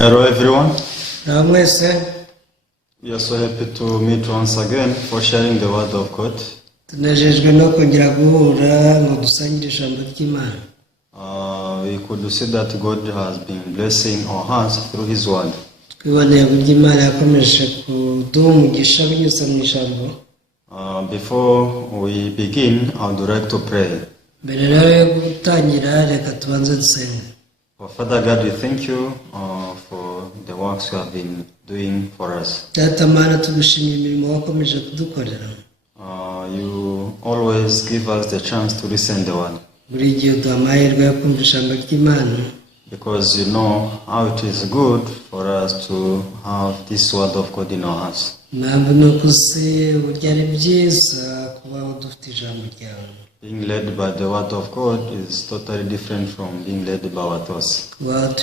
Hello everyone. We are so happy to meet once again for sharing the word of God. We could see that God has been blessing our hearts through His word. Before we begin, I would like to pray. Father God, we thank you for the works you have been doing for us. You always give us the chance to listen to the word. Because you know how it is good for us to have this word of God in our hearts. Being led by the word of God is totally different from being led by our thoughts. Because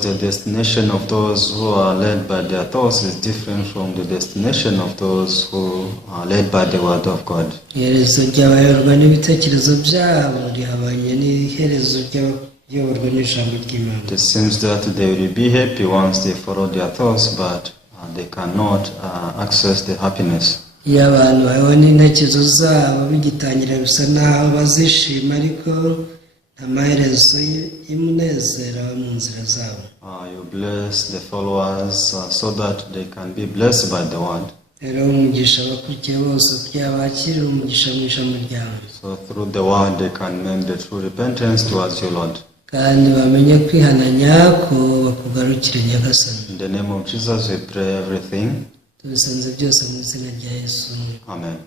the destination of those who are led by their thoughts is different from the destination of those who are led by the word of God. It seems that they will be happy once they follow their thoughts, but they cannot access the happiness. You bless the followers so that they can be blessed by the word. So through the word they can make the true repentance towards you, Lord. In the name of Jesus we pray everything. Amen.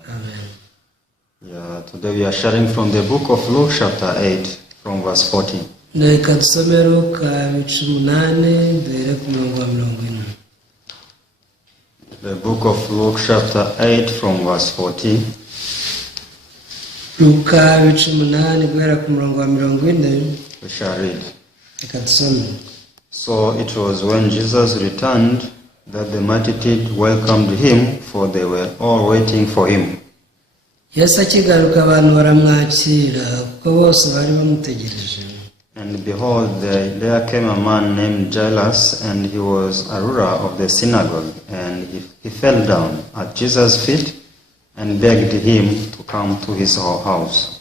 Yeah, today we are sharing from the book of Luke chapter 8 from verse 40. The book of Luke chapter 8 from verse 40. We shall read. So it was when Jesus returned that the multitude welcomed him, for they were all waiting for him. And behold, there came a man named Jairus, and he was a ruler of the synagogue, and he fell down at Jesus' feet and begged him to come to his house.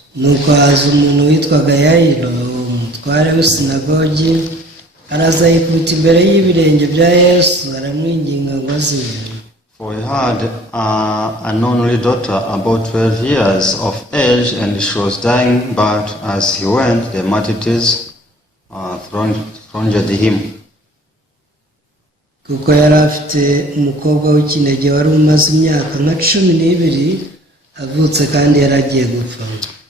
For he had an only daughter about 12 years of age, and she was dying, but as he went, the multitudes thronged him.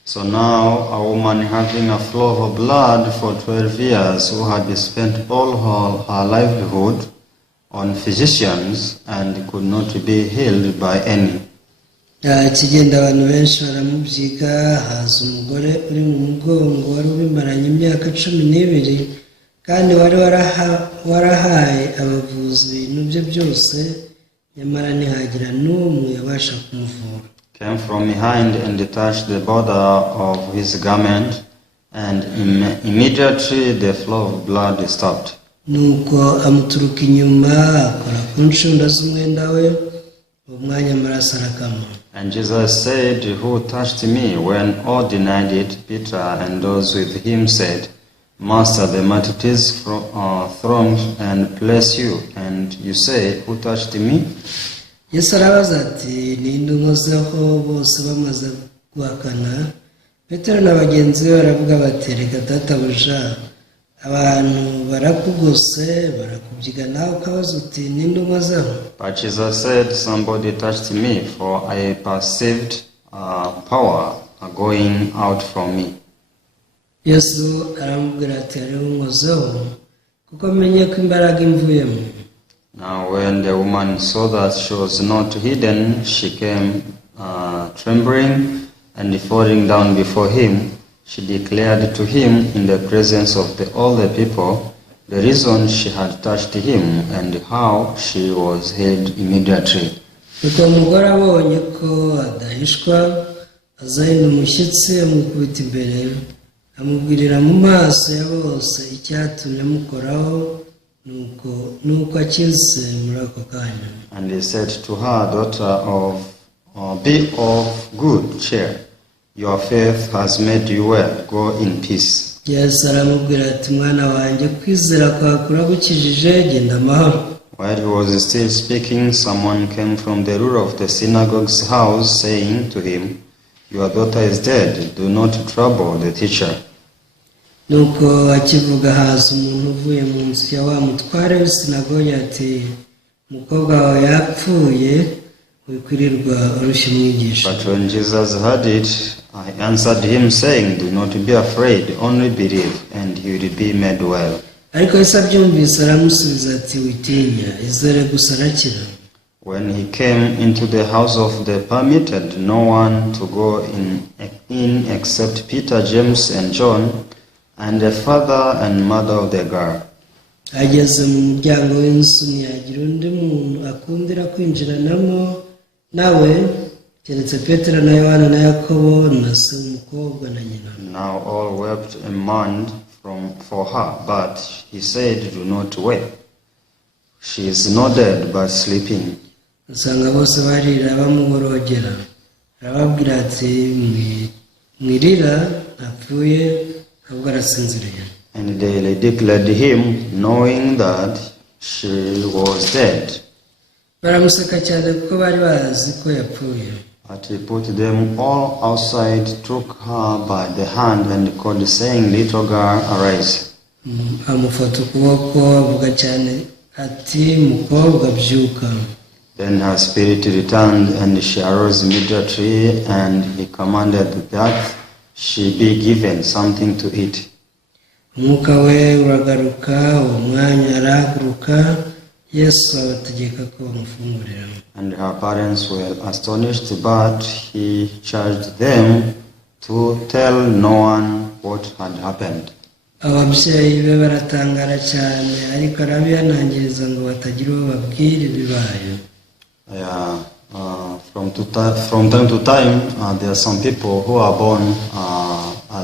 So now a woman having a flow of blood for 12 years, who had spent all her livelihood on physicians and could not be healed by any. Came from behind and touched the border of his garment, and immediately the flow of blood stopped. And Jesus said, "Who touched me?" When all denied it, Peter and those with him said, "Master, the multitudes throng and place you, and you say, 'Who touched me?'" But Jesus said, "Somebody touched me, for I perceived power going out from me." Now when the woman saw that she was not hidden, she came trembling, and falling down before him, she declared to him in the presence of all the people the reason she had touched him and how she was healed immediately. amubwirira mu maso ya bose icyatumye amukoraho nuko akize muri ako kanya. And he said to her, Daughter, be of good cheer. Your faith has made you well. Go in peace. Yesu aramubwira ati, mwana wanjye, kwizera kwawe kuragukijije, genda amahoro. While he was still speaking, someone came from the ruler of the synagogue's house, saying to him, Your daughter is dead. Do not trouble the teacher. Nuko akivuga haza umuntu uvuye mu nzu ya wa mutware w'isinagogi ati, umukobwa wawe yapfuye, wikwirirwa urushya umwigisha. But when Jesus heard it, he answered him, saying, Do not be afraid, only believe, and he will be made well. Ariko Yesu abyumvise aramusubiza ati, witinya, izere gusa arakira. When he came into the house of the permitted no one to go in except Peter, James, and John, and the father and mother of the girl. Ageze mu muryango w'inzu ntiyagira undi muntu akundira kwinjiranamo nawe keretse Petero na Yohana na Yakobo na se w'umukobwa na nyina. Now all wept and mourned for her, but he said, Do not weep. She is not dead, but sleeping. Usanga bose barira bamuborogera. Arababwira ati, mwirira, apfuye, ahubwo arasinziriye. And they declared him, knowing that she was dead. Baramuseka cyane kuko bari bazi ko yapfuye. But he put them all outside, took her by the hand, and called, saying, Little girl, arise. Amufata ukuboko avuga cyane ati, mukobwa byuka. Then her spirit returned, and she arose immediately, and he commanded that she be given something to eat. Umwuka we uragaruka, uwo mwanya arahaguruka, Yesu abategeka ko bamufungurira. And her parents were astonished, but he charged them to tell no one what had happened. Ababyeyi be baratangara cyane, ariko arabihanangiriza ngo batagira uwo babwira ibibaye. From time to time, there are some people who are born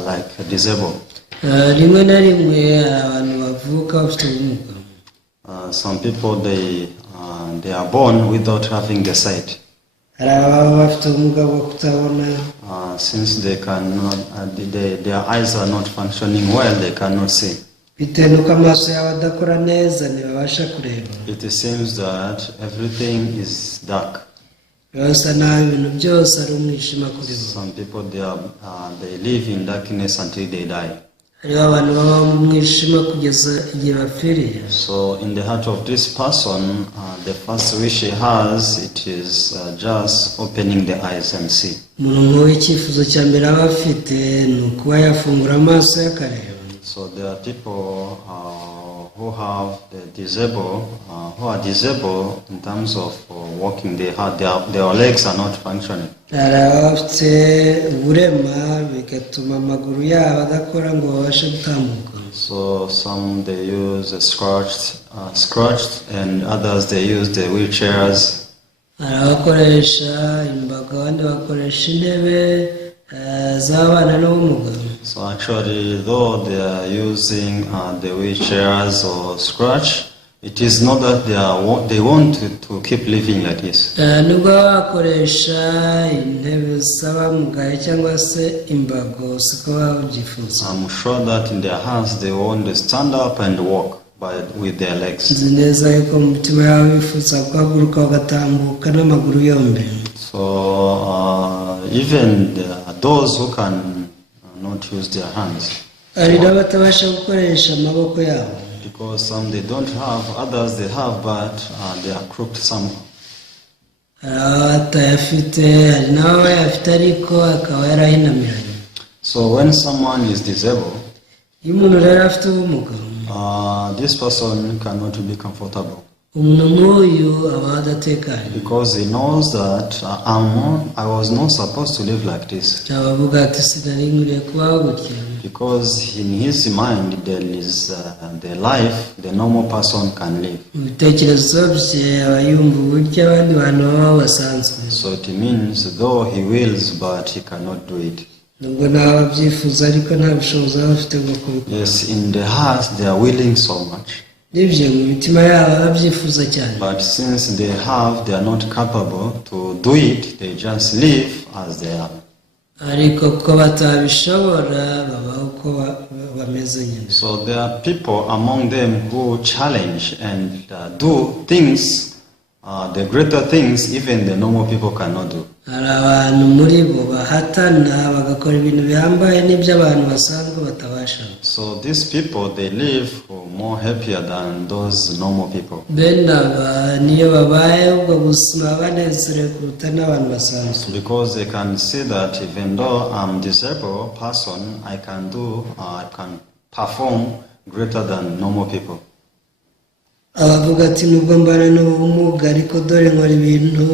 like disabled. Rimwe na rimwe abantu bavuka bafite ubumuga. Some people they are born without having the sight. Hari ababa bafite ubumuga bwo kutabona. Since they cannot, their eyes are not functioning well, they cannot see. Bitewe n'uko amaso yabo adakora neza ntibabasha kureba. It seems that everything is dark. Birasa naho ibintu byose ari umwijima kuri bo. Some people they live in darkness until they die. Hariho abantu baba mu mwijima kugeza igihe bapfiriye. So in the heart of this person, the first wish he has, it is just opening the eyes and see. Umuntu w'icyifuzo cya mbere aba afite ni ukuba yafungura amaso y'akareba. So there are people who have who are disabled in terms of walking. Their legs are not functioning. Hari abafite uburema bigatuma amaguru yabo adakora ngo babashe gutambuka. So some they use scratched, and others they use the wheelchairs. Hari abakoresha imbago, abandi bakoresha intebe z'abana n'ubumuga. So actually, though they are using the wheelchairs or scratch, it is not that they want to keep living like this. Nubwo bakoresha intebe z'abamugaye cyangwa se imbago siko babyifuza. I'm sure that in their hearts they want to stand up and walk with their legs. Nzi neza yuko mu mitima yabo bifuza guhaguruka bagatambuka n'amaguru yombi. So even those who can not use their hands. Hari n'abatabasha gukoresha amaboko yabo. Because some they don't have, others they have, but they are crooked somehow. Atayafite, hari n'abayafite ariko akaba yarahinamiranye. So when someone is disabled, iyo umuntu rero afite ubumuga, this person cannot be comfortable. umuntu nk'uyu aba adatekanye. Because he knows that I was not supposed to live like this. Abavuga ati sinari nkwiye kubaho gutya. Because in his mind there is the life the normal person can live. Mu bitekerezo bye aba yumva uburyo abandi bantu baba basanzwe. So it means though he wills, but he cannot do it. nubwo nabo babyifuza ariko nta bushobozi baba bafite bwo kubikora. Yes, in the hearts they are willing so much. Nibyo mu mitima yabo babyifuza cyane. But since they are not capable to do it, they just live as they are. Ariko ko batabishobora babaho uko bameze nyine. So there are people among them who challenge and do things, the greater things even the normal people cannot do. Hari abantu muri bo bahatana bagakora ibintu bihambaye n'ibyo abantu basanzwe batabasha. So these people, they live more happier than those normal people. Benda niyo babaye ubwo buzima banezerewe kuruta n'abantu basanzwe. Because they can see that even though I'm disabled person, I can perform greater than normal people. Abavuga ati nubwo mbana n'ubumuga ariko dore nkora ibintu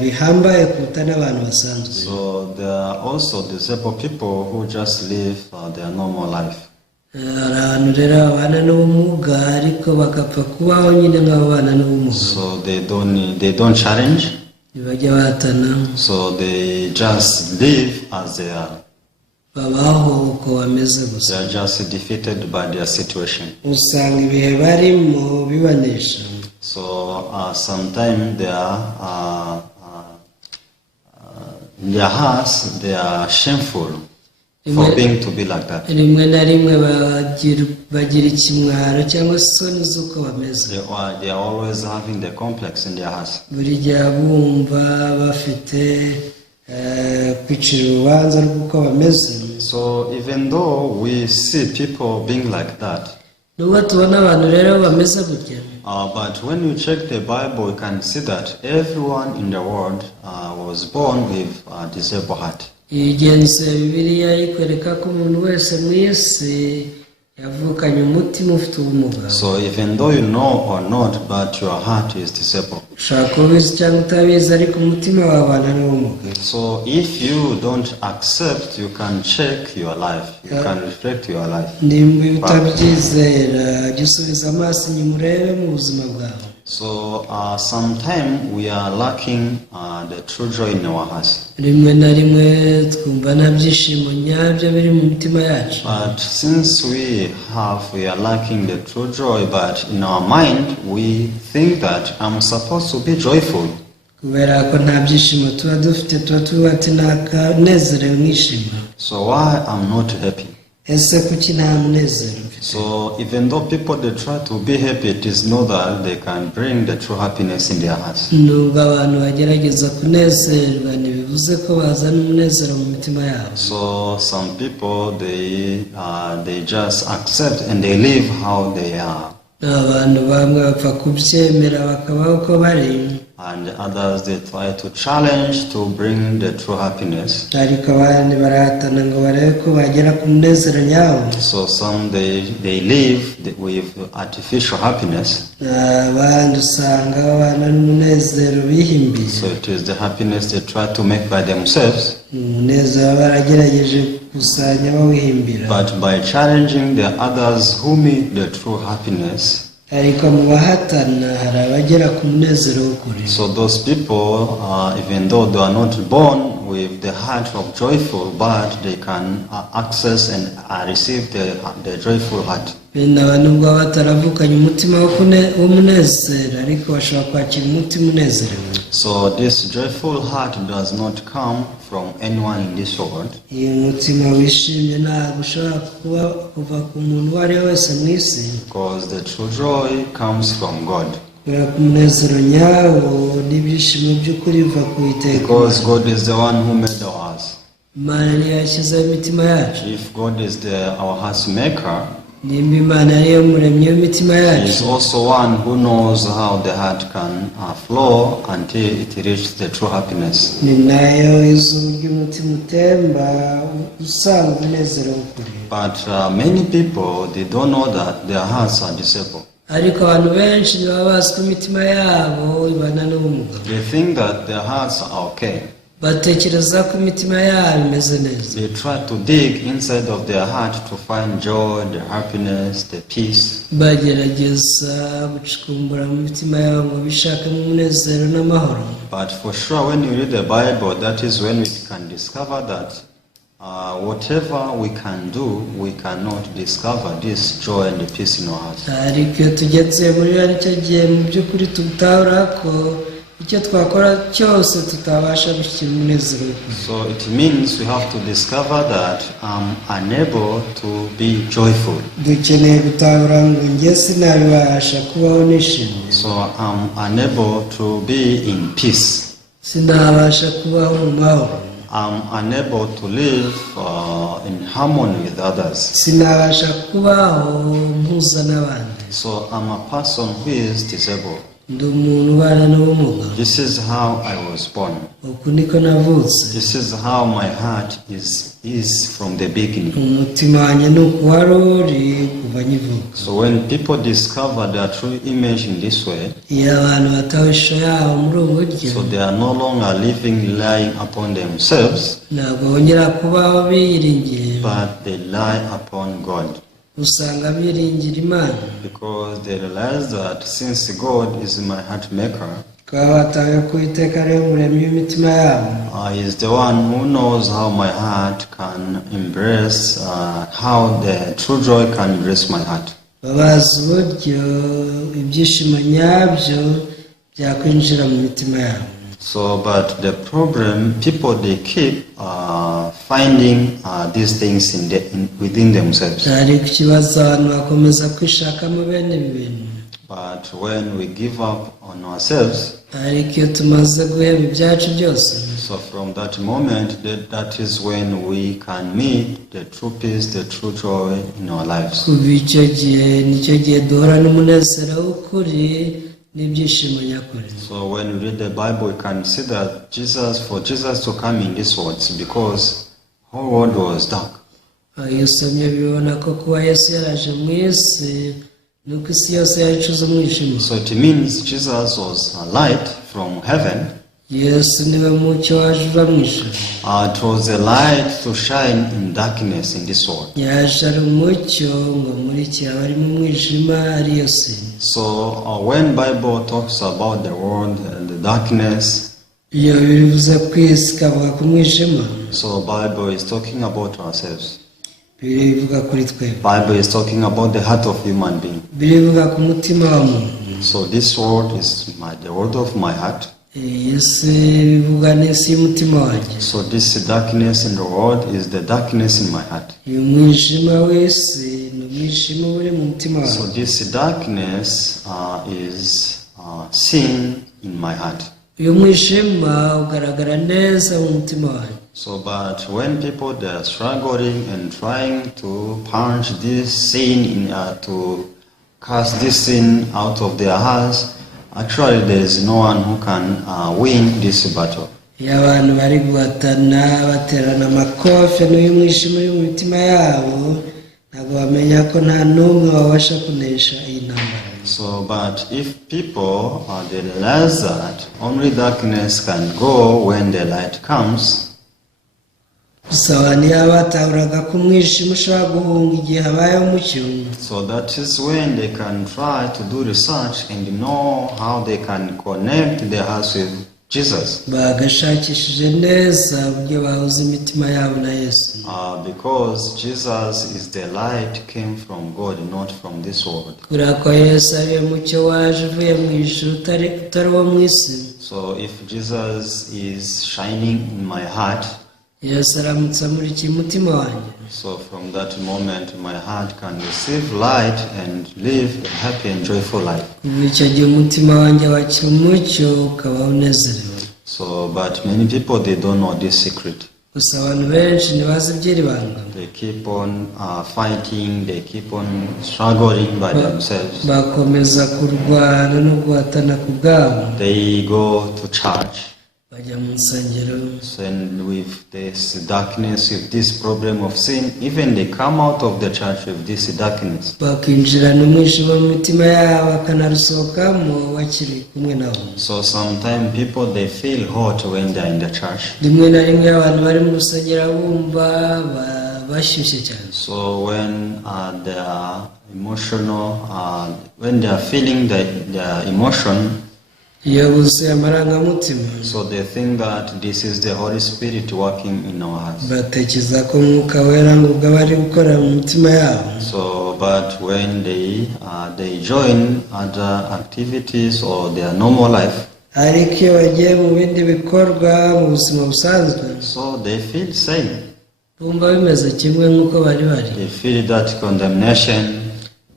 bihambaye kuruta n'abantu basanzwe. So there are also disabled people who just live their normal life. Abantu rero babana n'ubumuga ariko bakapfa kubaho nyine nk'ababana n'ubumuga. So they don't challenge. Ntibajya bahatana. So they just live as they are. Babaho uko bameze gusa. They are just defeated by their situation. Usanga ibihe barimo bibanesha. So sometimes they are in their hearts they are shameful for being to be like that. Rimwe na rimwe bagira ikimwaro cyangwa isoni z'uko bameze. They are always having the complex in their hearts. Buri gihe bumva bafite kwicira urubanza rw'uko bameze. So even though we see people being like that, nubwo tubona abantu rero bameze gutya, but when you check the Bible, you can see that everyone in the world was born with a disabled heart. Igenze Bibiliya ikwereka ko umuntu wese mu isi yavukanye umutima ufite ubumuga. So even though you know or not, but your heart is disabled. Ushaka ubizi cyangwa utabizi ariko umutima wabana n'ubumuga. So if you don't accept, you can check your life. You can reflect your life. Nimba utabyizera jya usubiza amaso inyuma urebe mu buzima bwawe. So sometimes we are lacking the true joy in our hearts. Rimwe na rimwe twumva nta byishimo nyabyo biri mu mitima yacu. But since we are lacking the true joy, but in our mind we think that I'm supposed to be joyful. Kubera ko nta byishimo tuba dufite tuba tubati nakanezerewe nishima. So why I'm not happy? Ese kuki nta munezero mfite? So even though people they try to be happy, it is not that they can bring the true happiness in their hearts. Nubwo abantu bagerageza kunezerwa ntibivuze ko bazana umunezero mu mitima yabo. So some people they just accept and they live how they are. Abantu bamwe bapfa kubyemera bakabaho uko bari. And others they try to challenge to bring the true happiness. Ariko abandi barahatana ngo barebe ko bagera ku munezero nyawo. So some they live with artificial happiness. Abandi usanga babana n'umunezero bihimbiye. So it is the happiness they try to make by themselves. Umunezero baragerageje kusanya bawihimbira. But by challenging the others who meet the true happiness, ariko mu bahatana hari abagera ku munezero w'ukuri. So those people, even though they are not born with the heart of joyful, but they can access and receive the joyful heart. Benda nubwo bataravukanye umutima w'umunezero ariko bashobora kwakira umutima unezerewe. So this joyful heart does not come from anyone in this world. Iyo mutima wishimye ntabwo ushobora kuva ku muntu uwo ari we wese mu isi. Because the true joy comes from God. Kubera ko umunezero nyawo n'ibyishimo by'ukuri biva ku Uwiteka. Because God is the one who made our hearts. Imana niyo yashyizeho imitima yacu. If God is our heart's maker, nimba Imana ariyo muremyi w'imitima yacu, He is also one who knows how the heart can flow until it reaches the true happiness. ni nayo izi uburyo umutima utemba usanga umunezero w'ukuri. But many people, they don't know that their hearts are disabled. Ariko abantu benshi baba bazi ko imitima yabo ibana n'ubumuga. They think that their hearts are okay. Batekereza ko imitima yabo imeze neza. They try to dig inside of their heart to find joy, the happiness, the peace. Bagerageza gucukumbura mu mitima yabo ngo bishakemo umunezero n'amahoro. But for sure, when you read the Bible, that is when we can discover that whatever we can do, we cannot discover this joy and peace in our hearts. ariko iyo tugeze muri aricyo gihe mu by'ukuri tutahura ko icyo twakora cyose tutabasha gushyira umunezero. So it means we have to discover that I'm unable to be joyful. dukeneye gutahura ngo njye sinabibasha kubaho nishimye, So I'm unable to be in peace. sinabasha kubaho mu mahoro, I'm unable to live in harmony with others. sinabasha kubaho mpuza n'abandi. So I'm a person who is disabled. ndi umuntu ubana n'ubumuga. This is how I was born. uku niko navutse. This is how my heart is from the beginning. umutima wanjye ni uko wari uri kuva nkivuka. So when people discover their true image in this way, iyo abantu batawe ishusho yabo muri ubu buryo, so they are no longer relying upon themselves, ntabwo bongera kubaho biyiringiye, but they rely upon God. usanga biringira Imana, Because they realize that since God is my heart maker, kuba batawe ku Iteka ariwe muremyi w'imitima yabo, He is the one who knows how my heart can embrace, how the true joy can embrace my heart. babazi uburyo ibyishimo nyabyo byakwinjira mu mitima yabo. So, but the problem, people they keep finding these things within themselves. ariko ikibazo abantu bakomeza kwishakamo bene ibi bintu. But when we give up on ourselves, ariko iyo tumaze guheba ibyacu byose, so from that moment, that is when we can meet the true peace, the true joy in our lives. kuva icyo gihe nicyo gihe duhora n'umunezero w'ukuri n'ibyishimo nyakuri. So when we read the Bible, we can see that for Jesus to come in this world, it's because the whole world was dark. iyo usomye bibona ko kuba Yesu yaraje mu isi nuko isi yose yacuze umwijima. So it means Jesus was a light from heaven. Yesu niwe mucyo waje uva mu ijuru. It was a light to shine in darkness in this world. yaje ari umucyo ngo amurikire abari mu mwijima ariyo si. So when Bible talks about the world and the darkness, iyo bivuze ku isi ikavuga ku mwijima, so Bible is talking about ourselves. birivuga kuri twebwe. Bible is talking about the heart of human being. birivuga ku mutima wa muntu. So this world is the world of my heart. Yesu bivuga n'isi y'umutima wanjye. So this darkness in the world is the darkness in my heart. uyu mwijima w'isi ni umwijima uri mu mutima wanjye. So this darkness is seen in my heart. uyu mwijima ugaragara neza mu mutima wanjye. So, but when people they are struggling and trying to punch this sin to cast this sin out of their hearts, actually there is no one who can win this battle. iyo abantu bari guhatana baterana amakofe n'uyu mwijima uri mu mitima yabo, ntabwo bamenya ko nta n'umwe wabasha kunesha iyi ntambara. So, but if people they realize that only darkness can go when the light comes, gusa abantu iyo batahuraga ko umwijima ushobora guhunga igihe habayeho umucyo, so that is when they can try to do research and know how they can connect their hearts with Jesus. bagashakishije neza uburyo bahuza imitima yabo na Yesu. Because Jesus is the light came from God, not from this world. kubera ko Yesu ariwe mucyo waje uvuye mu ijuru utari uwo mu isi. So if Jesus is shining in my heart, Yesu aramutse amurikiye umutima wanjye, so from that moment my heart can receive light and live a happy and joyful life. kuva icyo gihe umutima wanjye wakira umucyo ukaba unezerewe. So but many people they don't know this secret. gusa abantu benshi ntibazi iby'iri banga. They keep on fighting, they keep on struggling by themselves. bakomeza kurwana no guhatana ku bwabo. They go to church, bajya mu nsengero, and with this darkness, with this problem of sin, even they come out of the church with this darkness. bakinjirana umwijima mu mitima yabo bakanarusohokamo bakiri kumwe nabo. So sometimes people they feel hot when they are in the church. rimwe na rimwe abantu bari mu rusengero bumva bashyushye cyane. So when they are emotional, when they are feeling their emotion, iyo buzuye amarangamutima So they think that this is the Holy Spirit working in our hearts. batekereza ko umwuka wera ngubwo aba ari gukora mu mitima yabo. So, but when they join other activities or their normal life, ariko iyo bagiye mu bindi bikorwa mu buzima busanzwe so they feel same. bumva bimeze kimwe nk'uko bari bari. They feel that condemnation.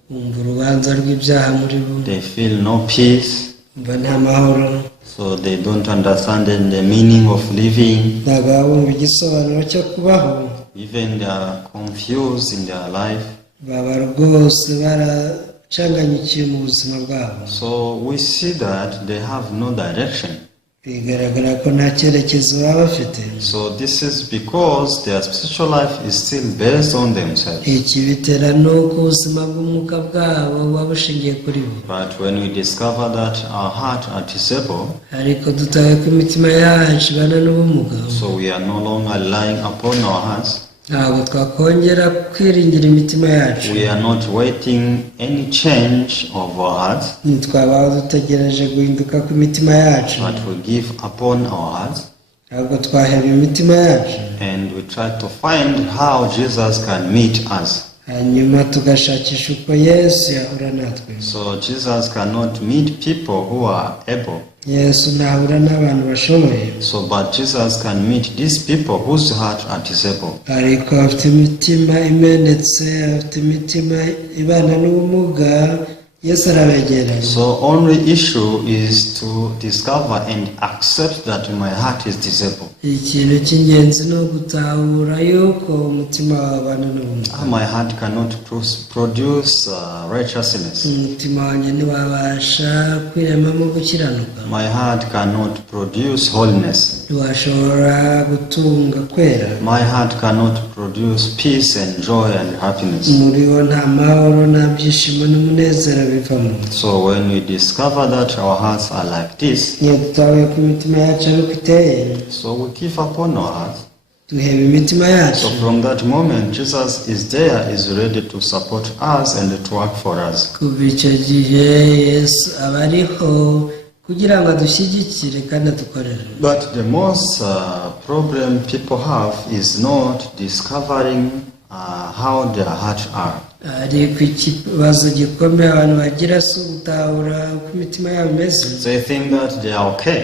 bumva urubanza rw'ibyaha muri bo. They feel no peace. bumva nta mahoro. So they don't understand the meaning of living. ntabwo bumva igisobanuro cyo kubaho. Even they are confused in their life. baba rwose baracanganyikiye mu buzima bwabo. So we see that they have no direction. bigaragara ko nta cyerekezo baba bafite. So this is because their spiritual life is still based on themselves. iki bitera n'uko ubuzima bw'umwuka bwabo buba bushingiye kuri bo. But when we discover that our heart are disabled, ariko dutawe ko imitima yacu ibana n'ubumuga, so we are no longer relying upon our hearts. ntabwo twakongera kwiringira imitima yacu. We are not waiting any change of our hearts, ntitwabaho dutegereje guhinduka kw'imitima yacu, but we give upon our hearts, ahubwo twaheba imitima yacu and we try to find how Jesus can meet us. hanyuma tugashakisha uko Yesu yahura natwe. So Jesus cannot meet people who are able. Yesu ntahura n'abantu bashoboye, So, but Jesus can meet these people whose heart are disabled. ariko afite imitima imenetse, afite imitima ibana n'ubumuga. Yesu arabegera. So, only issue is to discover and accept that my heart is disabled. ikintu cy'ingenzi ni ugutahura yuko umutima wawe ubana n'ubumuga. My heart cannot produce righteousness. umutima wanjye ntiwabasha kwiremamo gukiranuka. My heart cannot produce holiness. ntiwashobora gutunga kwera. My heart cannot produce peace and joy and happiness. muri wo nta mahoro, nta byishimo n'umunezero bivamo. So when we discover that our hearts are like this, iyo dutahuye ko imitima yacu ari uko iteye, so we give upon our hearts. duheba imitima yacu. So from that moment, Jesus is there, is ready to support us and to work for us. kuva icyo gihe Yesu aba ariho kugira ngo adushyigikire kandi adukorere. But the most problem people have is not discovering how their hearts are. ariko ikibazo gikomeye abantu bagira si ugutahura uko imitima yabo imeze. They think that they are okay.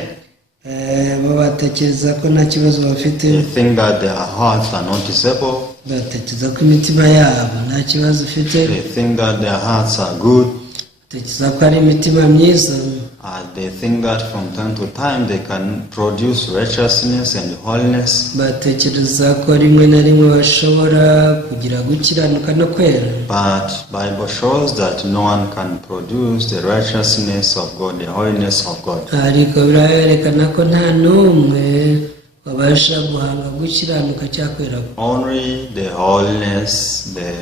bo batekereza ko nta kibazo bafite. They think that their hearts are not disabled. batekereza ko imitima yabo nta kibazo ifite. They think that their hearts are good. batekereza ko ari imitima myiza. They think that from time to time they can produce righteousness and holiness. batekereza ko rimwe na rimwe bashobora kugira gukiranuka no kwera. But Bible shows that no one can produce the righteousness of God, the holiness of God. ariko birayerekana ko nta n'umwe wabasha guhanga gukiranuka cyangwa kwera. Only the holiness, the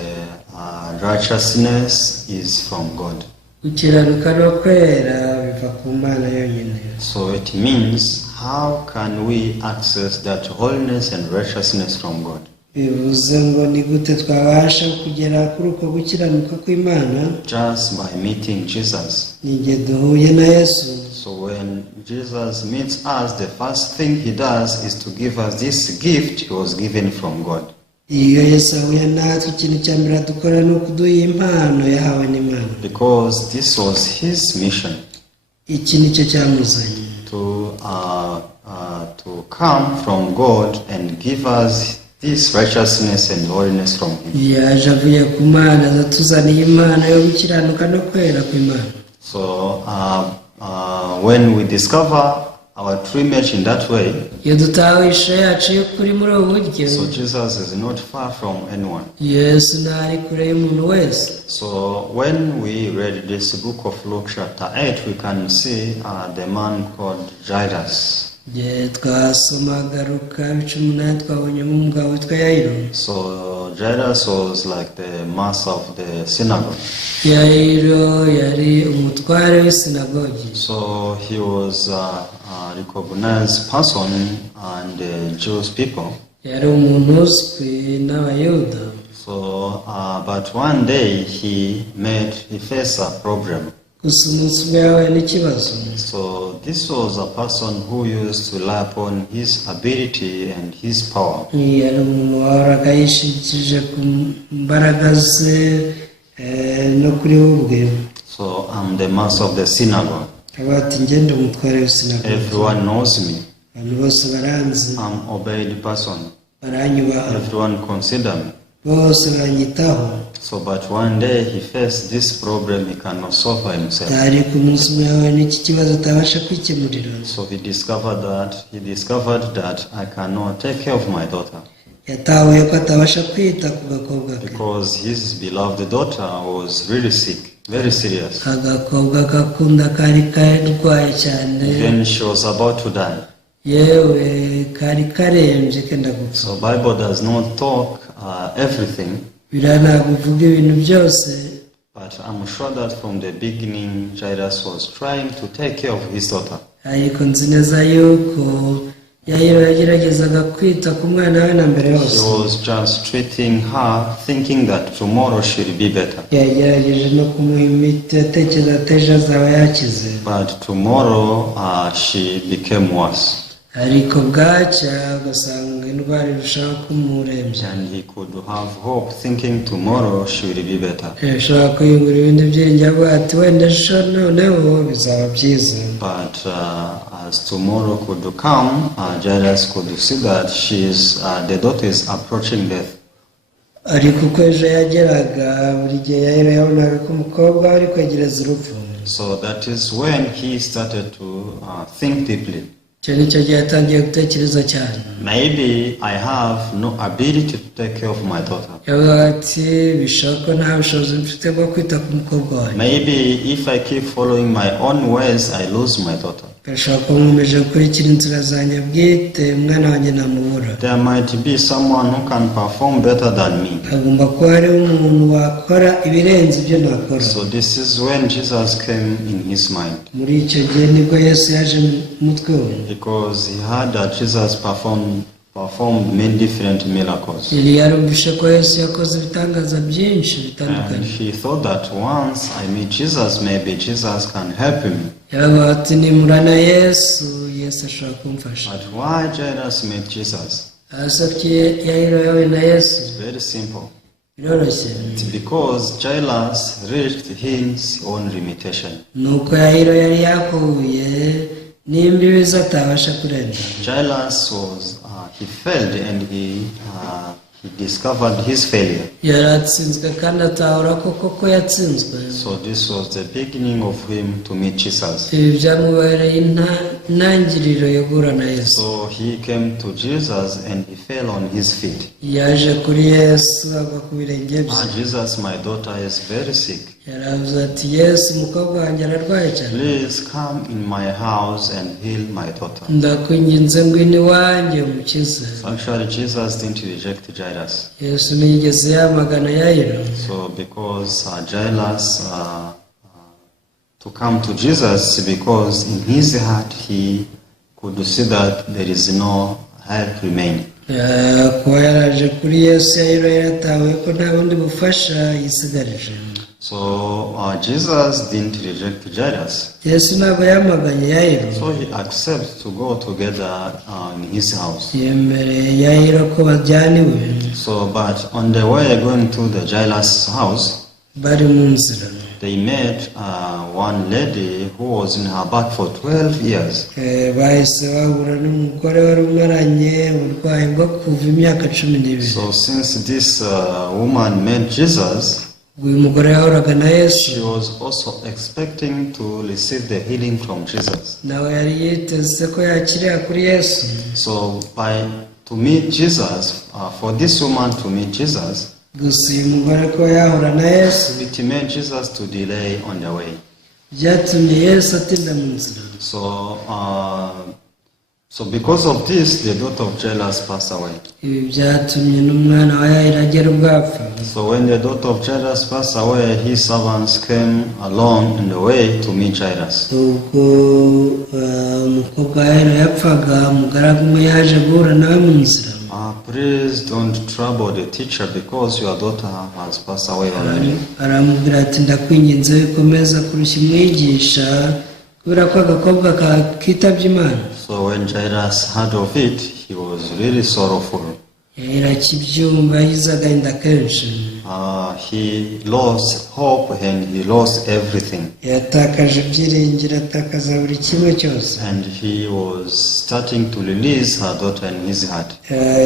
righteousness is from God. gukiranuka no kwera biva ku Mana yonyine. So it means, how can we access that holiness and righteousness from God? bivuze ngo ni gute twabasha kugera kuri uko gukiranuka kw'Imana? Just by meeting Jesus. ni igihe duhuye na Yesu. So when Jesus meets us, the first thing he does is to give us this gift he was given from God. iyo Yesu ahuye natwe, ikintu cya mbere dukora ni ukuduha impano yahawe n'Imana. Because this was his mission. iki ni cyo cyamuzanye. To come from God and give us this righteousness and holiness from him. yaje avuye ku Mana, azatuzaniye impano yo gukiranuka no kwera kw'Imana. So when we discover our true image in that way, iyo dutahuye ishusho yacu y'ukuri muri ubu buryo, so Jesus is not far from anyone. Yesu ntari kure y'umuntu wese. So when we read this book of Luke chapter 8, we can see the man called Jairus. twasomaga Luka 18 twabonyemo umugabo witwa Yayiro. So Jairus was like the master of the synagogue. Yayiro yari umutware w'isinagogi. So he was a recognized person and the Jewish people. yari umuntu uzwi n'Abayuda. So but one day he faced a problem. gusa umunsi umwe yahuye n'ikibazo. So this was a person who used to rely upon his ability and his power. Yari umuntu wahoraga yishingikirije ku mbaraga ze no kuri we ubwe. So I'm the master of the synagogue. Akaba ati ngende umutware w'isinagogi. Everyone knows me. Abantu bose baranzi. I'm obeyed person. Baranyubaha. Everyone consider me. Bose baranyitaho. So but one day he faced this problem he cannot solve by himself. Ariko umunsi umwe yahuye n'iki kibazo atabasha kwikemurira. So he discovered that I cannot take care of my daughter. Yatahuye ko atabasha kwita ku gakobwa ke. Because his beloved daughter was really sick, very serious. Agakobwa gakunda kari karwaye cyane. Even she was about to die. Yewe kari karembye kenda gupfa. So Bible does not talk everything. Ntabwo ivuga ibintu byose. But I'm sure that from the beginning Jairus was trying to take care of his daughter. Ariko nzi neza yuko Yayiro yageragezaga kwita ku mwana we na mbere yose. He was just treating her thinking that tomorrow she'll be better. Yagerageje no kumuha imiti atekereza ati ejo azaba yakize. But tomorrow she became worse. Ariko bwacya ugasanga indwara irushaho kumurembya. And he could have hope thinking tomorrow she will be better. Yashobora kwiyungura ibindi byiringiro ati wenda ejo noneho bizaba byiza. But as tomorrow could come, Jairus could see that the daughter is approaching death. Ariko uko ejo yageraga buri gihe Yayiro yabonaga ko umukobwa ari kwegereza urupfu. So that is when he started to think deeply. Nicyo gihe yatangiye gutekereza cyane. Maybe I have no ability to take care of my daughter. Yavuga ati bishoboka nta bushobozi mfite bwo kwita ku mukobwa wanjye. Maybe if I keep following my own ways, I lose my daughter. Birashoboka nkomeje gukurikira inzira zanjye bwite umwana wanjye namubura. There might be someone who can perform better than me. Hagomba kuba hari umuntu wakora ibirenze ibyo nakora. So this is when Jesus came in his mind. Muri icyo gihe nibwo Yesu yaje mu mutwe we. Because he heard that Jesus performed many different miracles. Yari yarumvishe ko Yesu yakoze ibitangaza byinshi bitandukanye. And he thought that once I meet Jesus, maybe Jesus can help me. Yaravuga ati nimurana Yesu ashobora kumfasha. But why Jairus met Jesus? Asabye Yayiro yawe na Yesu. It's very simple. Biroroshye. It's because Jairus reached his own limitation. Nuko Yayiro yari yahuye n'imbibi ze atabasha kurenga. Jairus he failed and he discovered his failure. Yaratsinzwe kandi atahura koko yatsinzwe. So this was the beginning of him to meet Jesus. Ibi byamubereye intangiriro yo guhura na Yesu. So he came to Jesus and he fell on his feet. Yaje kuri Yesu agwa ku birenge bye. Jesus, my daughter is very sick. Yaravuze ati Yesu umukobwa wanjye ararwaye cyane. Please come in my house and heal my daughter. Ndakwinginze ngwino iwanjye umukize. Actually, Jesus didn't reject Jairus. Yesu ntiyigeze yamagana Yayiro. So because Jairus to come to Jesus, because in his heart he could see that there is no help remaining. Kuba yaraje kuri Yesu Yayiro yaratawe ko nta bundi bufasha yisigarije. So Jesus didn't reject Jairus. Yesu ntabwo yamaganye Yayiro. So he accepts to go together in his house. Yemereye Yayiro ko bajyana iwe. So but on the way going to the Jairus' house, bari mu nzira. They met one lady who was in her back for 12 years. Bahise bahura n'umugore wari umaranye uburwayi bwo kuva imyaka 12. So since this woman met Jesus, she was also expecting to receive the healing from Jesus. So to meet Jesus, for this woman to meet Jesus, it made Jesus to delay on the way. So because of this, the daughter of Jairus passed away. So when the daughter of Jairus passed away, his servants came along in the way to meet Jairus. please don't trouble the teacher because your daughter has passed away already. aramubwira ati ndakwinginze wikomeza kurushya umwigisha kubera ko agakobwa kitabye Imana. So when Jairus heard of it, he was really sorrowful. Irakibyumva yize agahinda kenshi. He lost hope and he lost everything. Yatakaje ibyiringiro, atakaza buri kimwe cyose. And he was starting to release her daughter in his heart.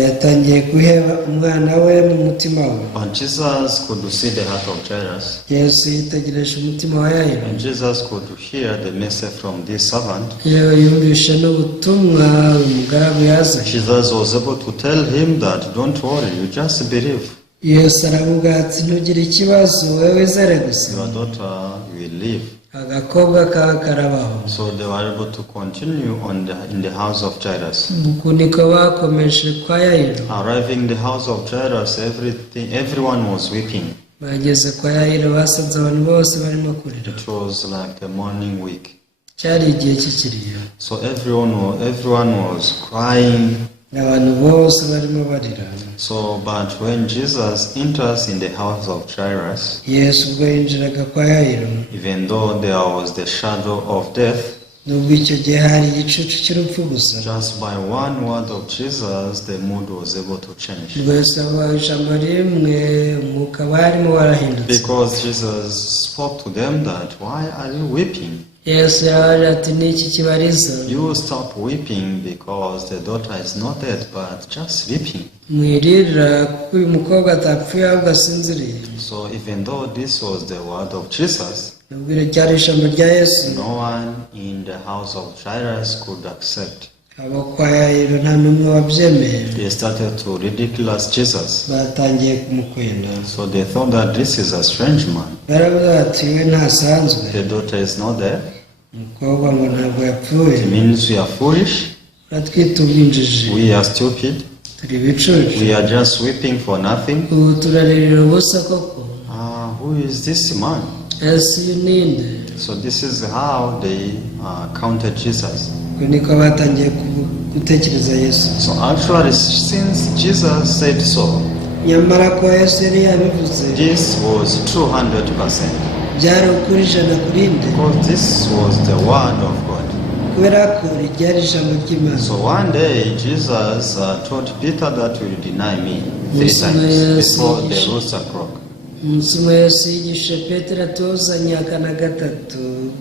Yatangiye guheba umwana we mu mutima we. But Jesus could see the heart of Jairus. Yesu yitegereje umutima wa Yayiro. And Jesus could hear the message from this servant. Yumvishe n'ubutumwa umugaragu yazanye. Jesus was able to tell him that don't worry, you just believe. Yesu aramubwira ati ntugire ikibazo, wowe wizere gusa. Your daughter will live. Agakobwa kawe karabaho. So they were able to continue in the house of Jairus. Uku niko bakomeje kwa Yayiro. Arriving in the house of Jairus, everyone was weeping. Bageze kwa Yayiro basanze abantu bose barimo kurira. It was like the morning week. Cyari igihe cy'ikiriyo. So everyone was crying. Abantu bose barimo barira. So, but when Jesus enters in the house of Jairus, Yesu ubwo yinjiraga kwa Yayiro, even though there was the shadow of death, nubwo icyo gihe hari igicucu cy'urupfu gusa, just by one word of Jesus, the mood was able to change. rwose abaye ijambo rimwe umwuka barimo warahindutse. Because Jesus spoke to them that, why are you weeping? Yesu yabaje ati niki kibariza. You stop weeping because the daughter is not dead, but just sleeping. Mwirira kuko uyu mukobwa atapfuye ahubwo asinziriye. So even though this was the word of Jesus, nubwo ryari ijambo rya Yesu, no one in the house of Jairus could accept. abo kwa Yayiro nta n'umwe wabyemeye. They started to ridicule Jesus. Batangiye kumukwena. So they thought that this is a strange man. Baravuga bati we ntasanzwe. The daughter is not there. Umukobwa ngo ntabwo yapfuye. It means we are foolish. Uratwita ubwinjiji. We are stupid. Turi ibicucu. We are just weeping for nothing. Ubu turarira ubusa koko. Who is this man? Ese uyu ninde? So this is how they counted Jesus. Ubwo niko batangiye gutekereza Yesu. So actually, since Jesus said so, nyamara ko Yesu yari yabivuze, this was 200%. byari ukuri ijana kuri nde. Because this was the word of God. Kubera ko ryari ijambo ry'Imana. So one day Jesus told Peter that you will deny me 3 times before the rooster crow. Umunsi umwe Yesu yigisha Petero atuzanye akana gatatu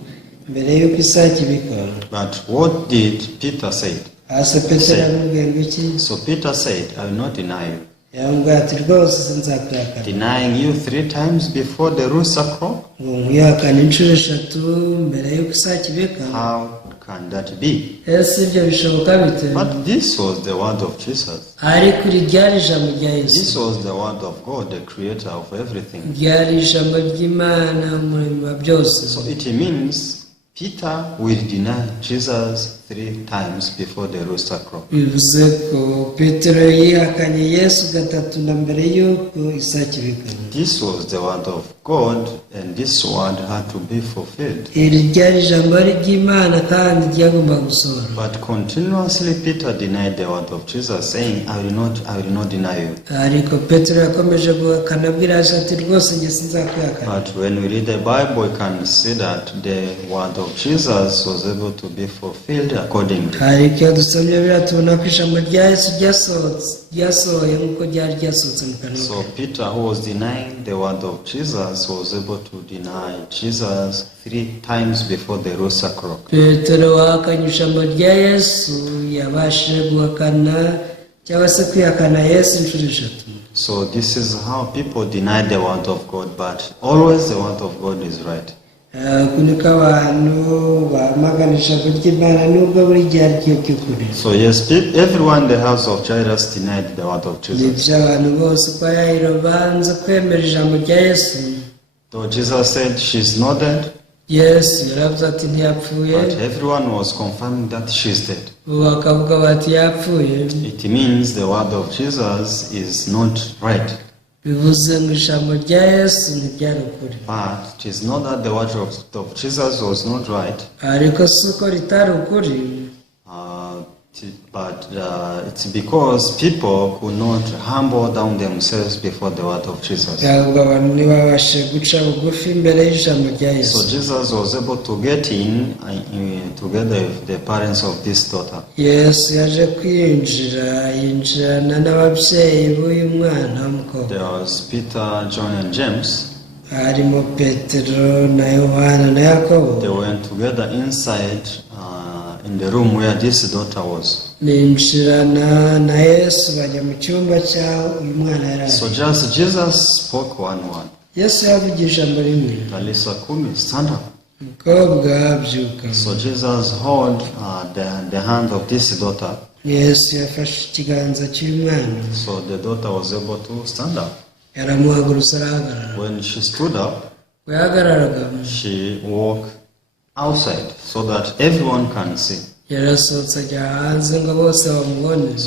mbere y'uko isake ibikora. But what did Peter say? Hasi Petero aramubwiye ngo iki? So Peter said, I will not deny you. Yaramubwiye ati rwose sinzakwihakana. Denying you 3 times before the rooster crow? Ngo nkwihakana inshuro 3 mbere y'uko isake ibikora. How can that be? Ese ibyo bishoboka bite? But this was the word of Jesus. Ariko ryari ijambo rya Yesu. This was the word of God, the creator of everything. Ryari ijambo ry'Imana umurimo wa byose. So it means Peter will deny Jesus 3 times before the rooster crow. Bivuze ko Petero yihakanye Yesu gatatu na mbere y'uko isake ibikora. This was the word of God, and this word had to be fulfilled. Iri ryari ijambo ry'Imana kandi ryagomba gusohora. But continuously Peter denied the word of Jesus, saying, I will not deny you. Ariko Petero yakomeje guhakana abwira Yesu ati rwose njye sinzakwihakana. But when we read the Bible, we can see that the word of Jesus was able to be fulfilled accordingly. Ariko iyo dusomye biriya tubona ko ijambo rya Yesu ryasohoye nk'uko ryari ryasohotse mu kanwa. So Peter, who was denying the word of Jesus, was able to deny Jesus 3 times before the rooster crow. Petero wahakanye ijambo rya Yesu yabashije guhakana cyangwa se kwihakana Yesu inshuro 3. So this is how people deny the word of God, but always the word of God is right. Kunika abantu bamagana ijambo ry'Imana nubwo buri gihe ari cyo cy'ukuri. So yes, everyone in the house of Jairus denied the word of Jesus. Ibyo abantu bose kwa Yayiro banze kwemera ijambo rya Yesu. Though Jesus said she's not dead, Yesu yaravuze ati ntiyapfuye. but everyone was confirming that she's dead. Bakavuga bati yapfuye. It means the word of Jesus is not right. Bivuze ngo ijambo rya Yesu ntiryari ukuri. But it is not that the word of Jesus was not right. Ariko si uko ritari ukuri. But it's because people could not humble down themselves before the word of Jesus. So Jesus was able to get in together with the parents of this daughter. There was Peter, John, and James. They went together inside in the room where this daughter was. So just Jesus spoke one word. Talisa kumi, stand up. So Jesus held the hand of this daughter. So the daughter was able to stand up. When she stood up, she walked outside so that everyone can see. So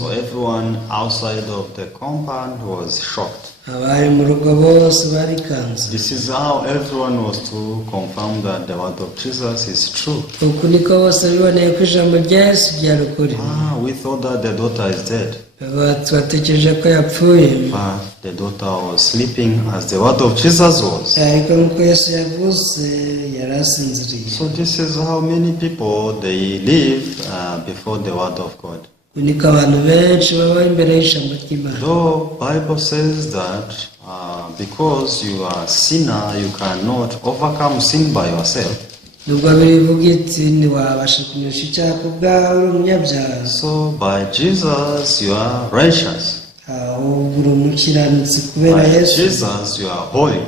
everyone outside of the compound was shocked. This is how everyone was to confirm that the word of Jesus is true. We thought that the daughter is dead. But the daughter was sleeping as the word of Jesus was. So this is how many people they live before the word of God. Though Bible says that because you are a sinner, you cannot overcome sin by yourself. So by Jesus you are righteous. By Jesus you are holy.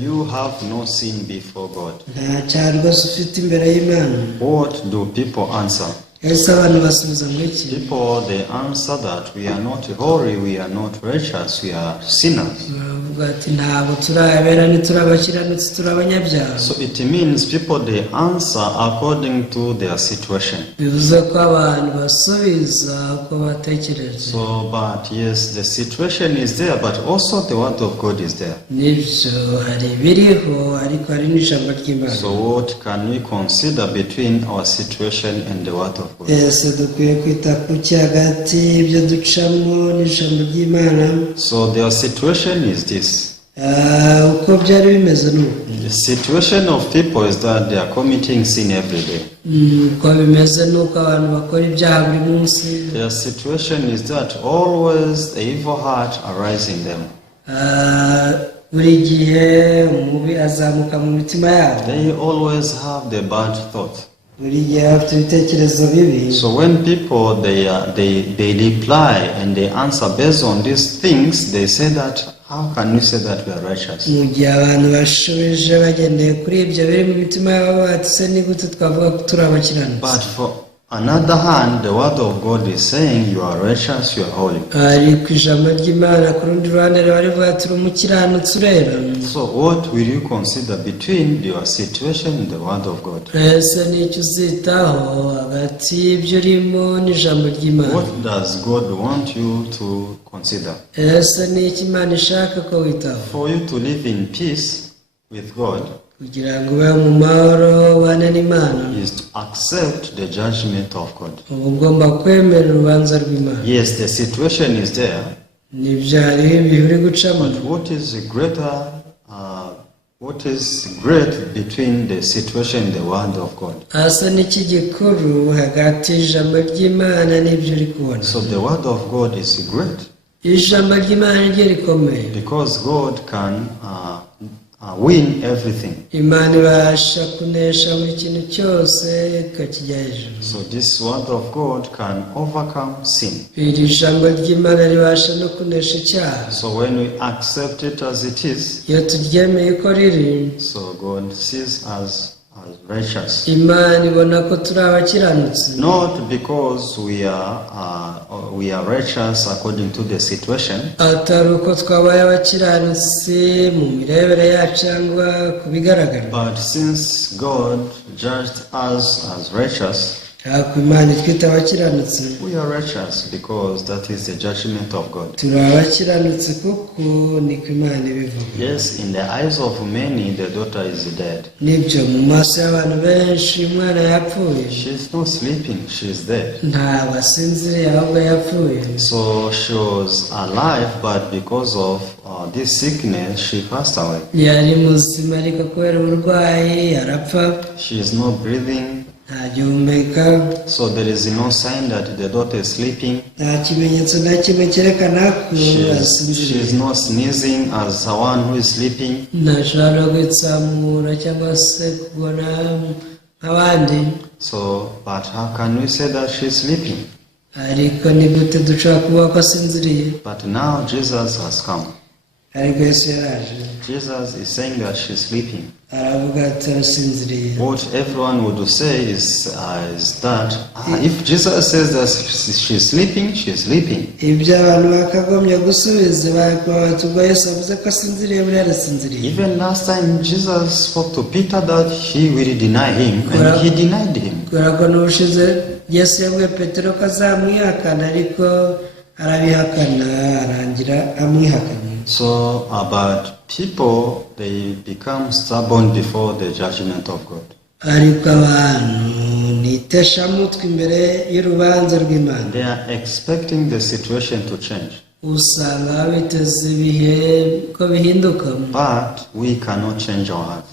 You have no sin before God. What do people answer? People, they answer that we are not holy, we are not righteous, we are sinners. So it means people, they answer according to their situation. So, but yes, the situation is there, but also the word of God is there. So what can we consider between our situation and the word of God? So their situation is this. The situation of people is that they are committing sin every day. Their situation is that always the evil heart arises in them. They always have the bad thought. So when people they reply and they answer based on these things, they say that how can we say that we are righteous? But for another hand, the word of God is saying you are righteous, you are holy. So what will you consider between your situation and the word of God? What does God want you to consider? For you to live in peace with God is to accept the judgment of God. Yes, the situation is there. But what is great between the situation and the word of God? So the word of God is great. Because God can win everything. So this word of God can overcome sin. So when we accept it as it is, so God sees us as righteous. Not because we are righteous according to the situation, but since God judged us as righteous, ntabwo Imana itwita abakiranutsi. We are righteous because that is the judgment of God. Turi abakiranutsi kuko niko Imana ibivuga. Yes, in the eyes of many, the daughter is dead. Nibyo mu maso y'abantu benshi umwana yapfuye. She is not sleeping, she is dead. Ntabwo asinziriye ahubwo yapfuye. So she was alive, but because of this sickness, she passed away. Yari muzima ariko kubera uburwayi arapfa. She is not breathing. Ntagihumeka. So there is no sign that the daughter is sleeping. Nta kimenyetso na kimwe cyerekana ko She asinziriye. is not sneezing as someone who is sleeping. Ntashobora kwitsamura cyangwa se kubona nk'abandi. So, but how can we say that she is sleeping? Ariko ni gute dushobora kuvuga ko asinziriye? But now Jesus has come. Ariko Yesu yaraje. Jesus is saying that she is sleeping. Aravuga ati arasinziriye. What everyone would say is that if Jesus says that she is sleeping, she is sleeping. Ibyo abantu bakagombye gusubiza bati ubwo Yesu avuze ko asinziriye buriya arasinziriye. Even last time Jesus spoke to Peter that he will deny him, and he denied him. Kubera ko n'ubushize Yesu yabwiye Petero ko azamwihakana ariko arabihakana arangira amwihakana. So about people, they become stubborn before the judgment of God. Ariko abantu niteshamutwe imbere y'urubanza rw'Imana. They are expecting the situation to change. Usanga biteze ibihe ko bihinduka. But we cannot change our hearts.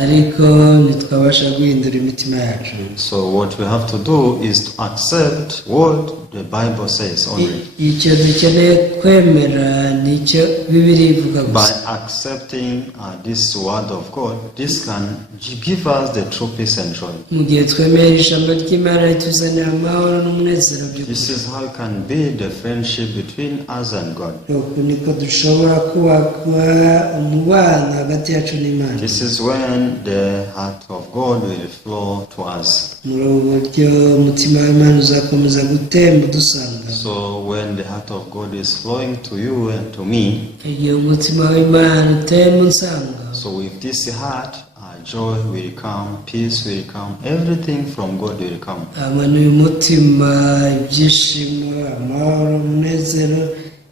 Ariko ntitwabasha guhindura imitima yacu. So what we have to do is to accept what the Bible says only. Icyo dukeneye kwemera nicyo Bibiliya ivuga By gusa. accepting this word of God, this can give us the true peace and joy. Mu gihe twemera ijambo ry'Imana rituzanira amahoro n'umunezero by'ukuri. This is how it can be the friendship between us and God. Uku niko dushobora kubaka umubano hagati yacu n'Imana. This is when the heart of God will flow to us. Muri ubu buryo umutima w'Imana uzakomeza gutemba udusanga. So when the heart of God is flowing to you and to me, Igihe umutima w'Imana utemba unsanga. so with this heart, joy will come, peace will come, everything from God will come. Amanuye umutima, ibyishimo, amahoro, umunezero,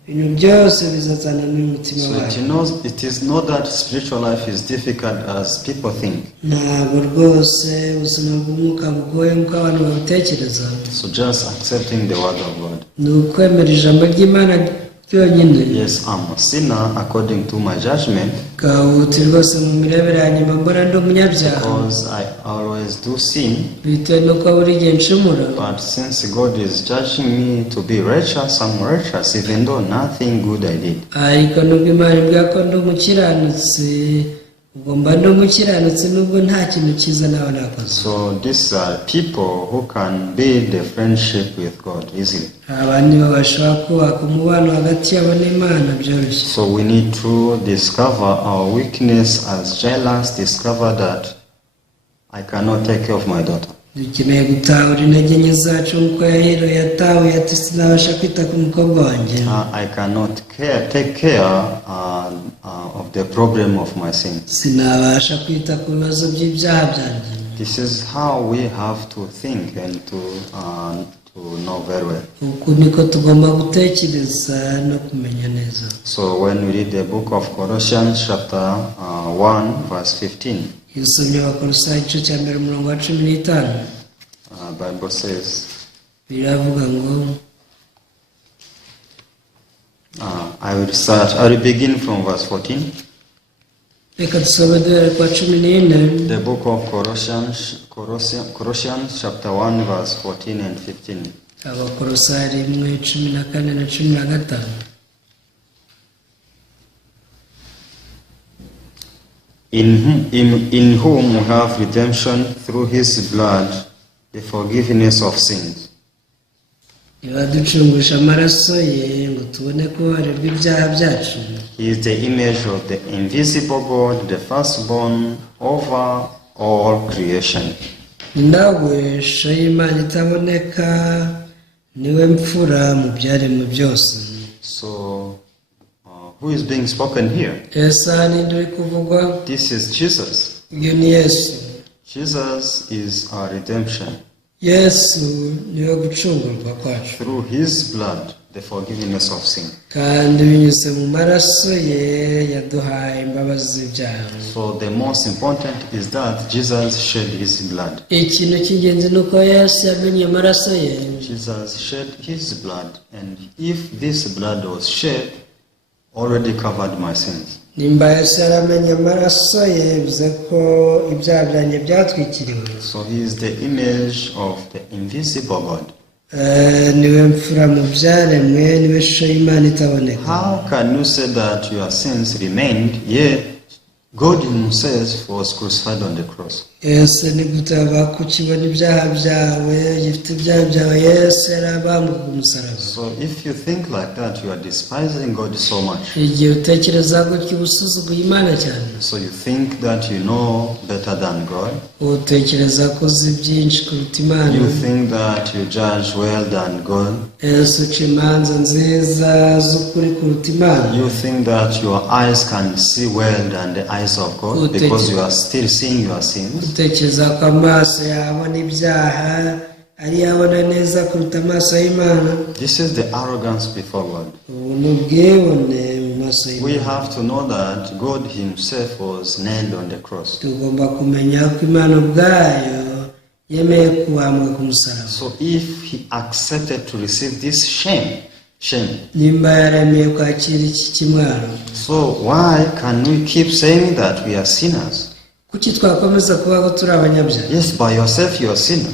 ibintu byose bizazana n'umutima So wawe. it is not that spiritual life is difficult as people think. Ntabwo rwose ubuzima bw'umwuka bugoye nk'uko abantu babutekereza. So just accepting the word of God. Ni ukwemera ijambo ry'Imana ryonyine. Yes, I'm a sinner according to my judgment, Kahuti rwose mu mirebere ya nyuma mbona ndi umunyabyaha. because I always do sin. Bitewe n'uko buri gihe ncumura. But since God is judging me to be righteous, I'm righteous, even though nothing good I did. Ariko nubwo Imana imbwira ko ndi umukiranutsi, ubwo mba ndi umukiranutsi nubwo nta kintu cyiza nawe nakoze. So these are people who can build a friendship with God easily. Abandi bashobora kubaka umubano hagati yabo n'Imana byoroshye. So we need to discover our weakness as jealous, discover that I cannot take care of my daughter. Dukeneye gutahura intege nke zacu nk'uko Yahiro yatahuye ati sinabasha kwita ku mukobwa wanjye. I cannot take care of the problem of my sin. Sinabasha kwita ku bibazo by'ibyaha byanjye. This is how we have to think and to know very well. Uku niko tugomba gutekereza no kumenya neza. So when we read the book of Colossians chapter 1 verse 15, Iyo usomye Abakolosayi igice cya mbere umurongo wa 15, Bible says, biravuga ngo I will begin from verse 14. reka dusome duhere kwa 14. The book of Colossians chapter 1 verse 14 and 15. Abakolosayi 1:14 na 15. In whom we have redemption through his blood, the forgiveness of sins. Ibaducungusha amaraso ye ngo tubone kubabarirwa ibyaha byacu. He is the image of the invisible God, the firstborn over all creation. Ni nawe ishusho y'Imana itaboneka, niwe mfura mu byaremwe byose. So, who is being spoken here? Esa ninde uri kuvugwa? This is Jesus. Iyo ni Yesu. Jesus is our redemption. yesu niwe gucungurwa kwacu, through his blood, the forgiveness of sin. kandi binyuze mu maraso ye yaduhaye imbabazi z'ibyaha. So the most important is that Jesus shed his blood. Ikintu cy'ingenzi ni uko yesu yamenye amaraso ye. Jesus shed his blood, and if this blood was shed, already covered my sins. Nimba yesu yaramenye amaraso ye bivuze ko ibyaha byanjye byatwikiriwe. So he is the image of the invisible God. Niwe mfura mu byaremwe, niwe shusho y'Imana itaboneka. How can you say that your sins remained, yet God himself was crucified on the cross? Yesu ni gute bakukibona ibyaha byawe, gifite ibyaha byawe, Yesu yarabambwe ku musaraba. So if you think like that, you are despising God so much. Igihe utekereza gutyo usuzuguye Imana cyane. So you think that you know better than God. Utekereza ko uzi byinshi kuruta Imana. You think that you judge well than God. Yesu uca imanza nziza z'ukuri kuruta Imana. You think that your eyes can see well than the eyes of God because you are still seeing your sins. Utekereza ko amaso yabona ibyaha ari yabona neza kuruta amaso y'Imana. This is the arrogance before God. Ubu ni ubwibone mu maso y'Imana. We have to know that God himself was nailed on the cross. Tugomba kumenya ko Imana ubwayo yemeye kubambwa ku musaraba. So if he accepted to receive this shame, nimba yaremeye kwakira iki kimwaro, so why can we keep saying that we are sinners? kuki twakomeza kuba ko turi abanyabyaha? Yes, by yourself you are sinner.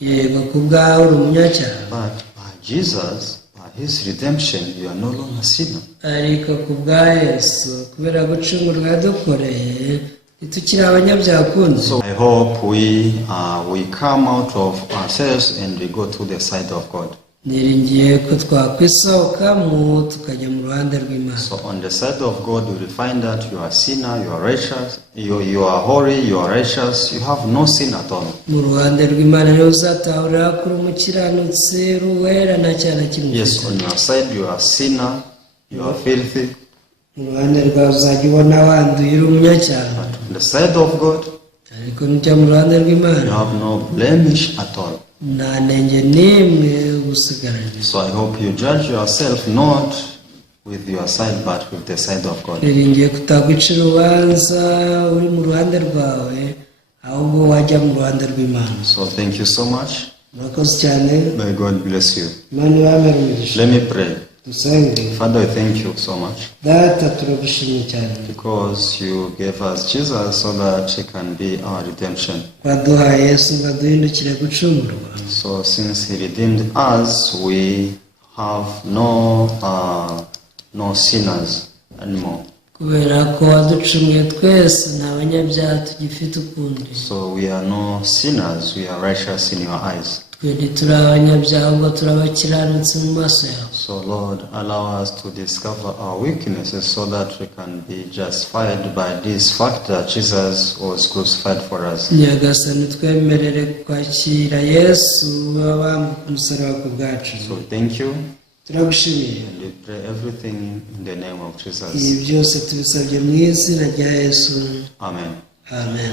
Yego ku bwawe uri umunyacyaha, But by Jesus, by his redemption, you are no longer sinner. ariko ku bwa Yesu kubera gucungurwa yadukoreye ntitukiri abanyabyaha kundi. So I hope we come out of ourselves and we go to the side of God. Niringiye ko twakwisohokamo tukajya mu ruhande rw'Imana. So on the side of God, you will find that you are sinner, you are righteous, you are holy, you are righteous, you have no sin at all. Mu ruhande rw'Imana rero uzatahura kuri umukiranutsi ruwera nta cyaha kimwe. Yes, on your side you are sinner, you are filthy. Mu ruhande rwawe uzajya ubona wanduye uri umunyacyaha. But on the side of God, ariko nujya mu ruhande rw'Imana you have no blemish at all. nta nenge n'imwe ugusigaranye. So I hope you judge yourself not with your side but with the side of God. Niringiye kutaguca urubanza uri mu ruhande rwawe ahubwo wajya mu ruhande rw'Imana. So thank you so much. Murakoze cyane. May God bless you. Imana ibamere umugisha. Let me pray. Dusenge. Father, I thank you so much Data turagushimye cyane because you gave us Jesus so that he can be our redemption. waduhaye Yesu ngo aduhindukire gucungurwa. So since he redeemed us, we have no sinners anymore. kubera ko waducunguye twese nta banyabyaha tugifite ukundi. So we are no sinners, we are righteous in your eyes. twe ntituri abanyabyaha ahubwo turi abakiranutsi mu maso yawe. So Lord, allow us to discover our weaknesses so that we can be justified by this fact that Jesus was crucified for us. Nyagasani twemerere kwakira Yesu wabambwe ku musaraba ku bwacu. So thank you. Turagushimiye. And we pray everything in the name of Ibi Jesus. byose tubisabye mu izina rya Yesu. Amen. Amen.